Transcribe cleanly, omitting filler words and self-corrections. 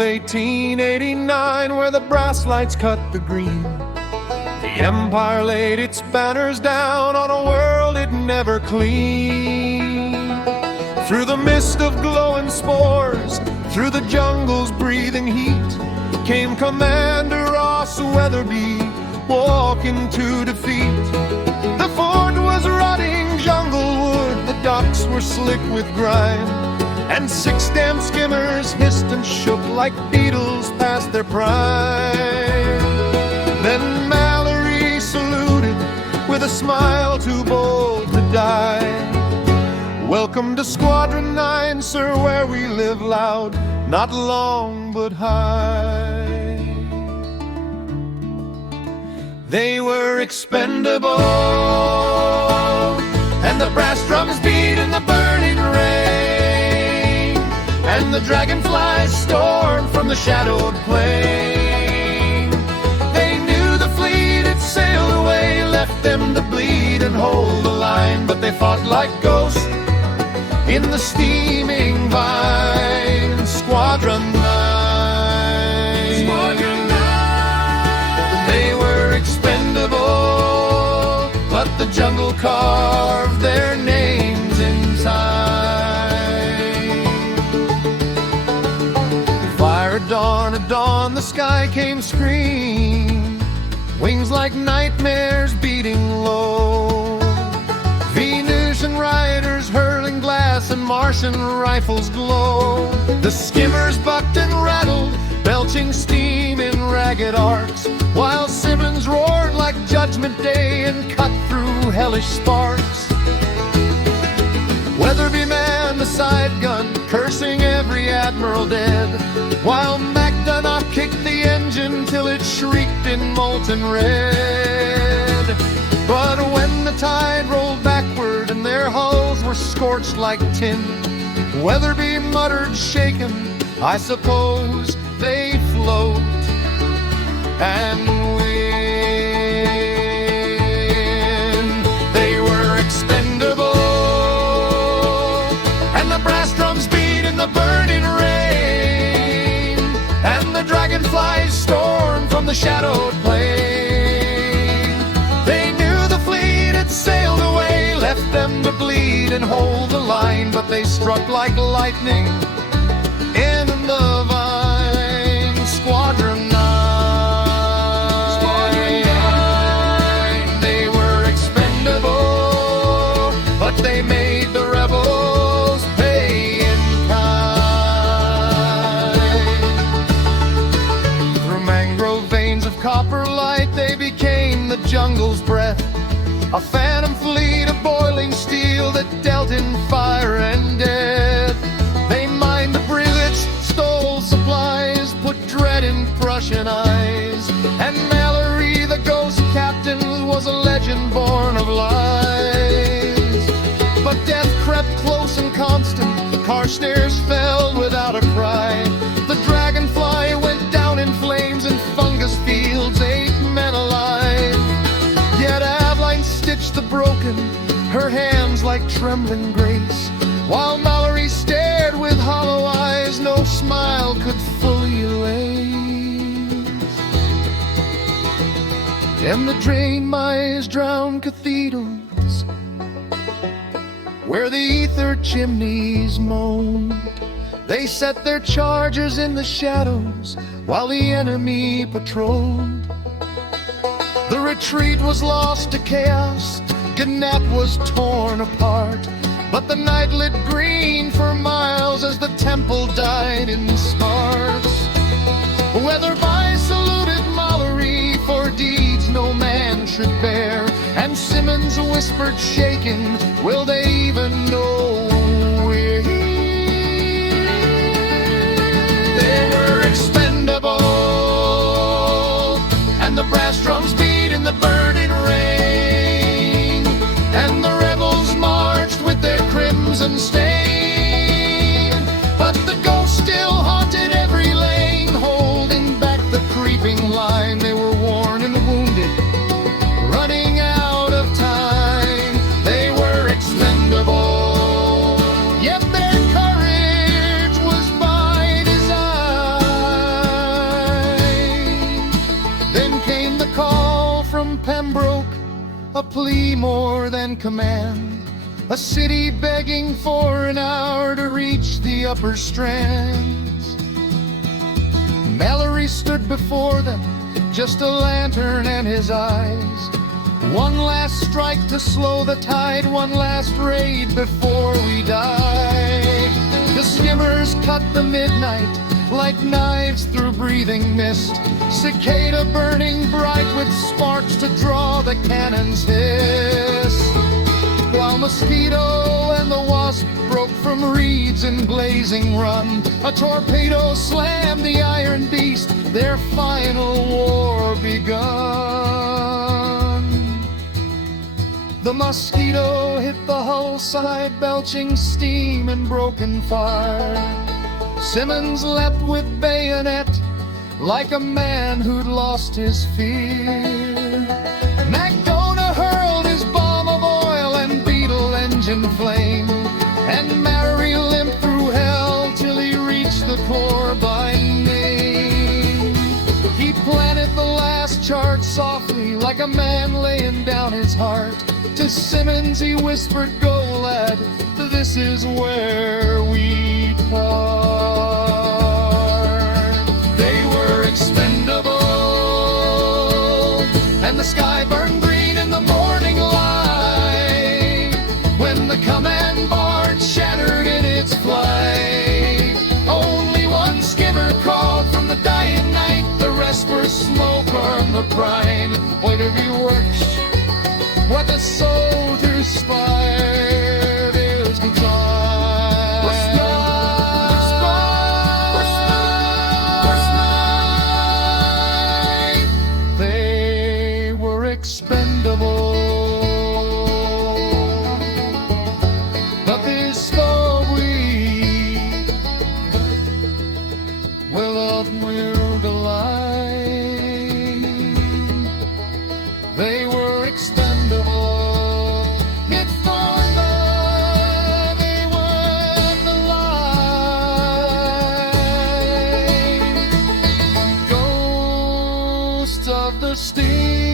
of 1889, where the brass lights cut the green, the Empire laid its banners down on a world it never cleaned. Through the mist of glowing spores, through the jungle's breathing heat, came Commander Ross Weatherby, walking to defeat. The fort was rotting junglewood, the docks were slick with grime, and 6 damn skimmers hissed and shook like beetles past their prime. Then Mallory saluted with a smile too bold to die. Welcome to Squadron 9, sir, where we live loud, not long but high. They were expendable, and the brass drums beat in the burning rain, and the dragonflies stormed from the shadowed plain. They knew the fleet had sailed away, left them to bleed and hold the line, but they fought like ghosts in the steaming vine. Squadron 9. Squadron 9. They were expendable, but the jungle carved their names in time. Fire at dawn, the sky came scream, wings like nightmares beating low. Venusian riders hurling glass and Martian rifles glow. The skimmers bucked and rattled, belching steam in ragged arcs, while Simmons roared like Judgment Day and cut through hellish sparks. Weatherby manned the side gun, cursing every admiral dead, while MacDonough kicked the engine till it shrieked in molten red. But when the tide rolled backward and their hulls were scorched like tin, Weatherby muttered, shaken, I suppose they float and win. They were expendable, and the brass drums beat in the burning rain, and the dragonflies stormed from the shadowed plain. They knew the fleet had sailed away, left them to bleed and hold the line, but they struck like lightning in the vine. Squadron 9. Squadron 9. They were expendable, but they made the rebels pay in kind. Through mangrove veins of copper light, they became the jungle's breath, a phantom fleet of boiling steel that dealt in fire and death. They mined the privilege, stole supplies, put dread in Prussian eyes, and Mallory, the ghost captain, was a legend born of lies. But death crept close and constant, Carstairs fell without a cry. The dragonfly went down in flames, and fungus fields ate men alive. Yet Aveline stitched the broken, her hands like trembling grace, while Mallory stared with hollow eyes no smile could fully erase. And the drain mice drowned cathedrals, where the ether chimneys moaned. They set their chargers in the shadows while the enemy patrolled. The retreat was lost to chaos, Gannett was torn apart, but the night lit green for miles as the temple died in sparks. Weatherby saluted Mallory for deeds no man should bear, and Simmons whispered shaking, will they even know we're here? They were expendable, and the brass drums beat in the burning rain, and the rebels marched with their crimson stain, but the ghost still haunted every lane, holding back the creeping line. They were worn and wounded, running out of time. They were expendable. Pembroke, a plea more than command. A city begging for an hour to reach the upper strands. Mallory stood before them, just a lantern and his eyes. One last strike to slow the tide, one last raid before we die. The skimmers cut the midnight like knives through breathing mist. Cicada burning bright with sparks to draw the cannon's hiss. While mosquito and the wasp broke from reeds in blazing run, a torpedo slammed the iron beast, their final war begun. The mosquito hit the hull side, belching steam and broken fire. Simmons leapt with bayonet like a man who'd lost his fear. Macdona hurled his bomb of oil and beetle engine flame, and Mallory limped through hell till he reached the core by name. He planted the last charge softly like a man laying down his heart. To Simmons he whispered, "Go, lad, this is where we part." They were expendable, and the sky burned green in the morning light. When the command barge shattered in its flight, only one skimmer crawled from the dying night. The rest were smoke on the brine. Weatherby works what the soldiers spired is decline. They were expendable, but this story will outlive the line. They were expendable. It for them, they were the line. Ghosts of the steam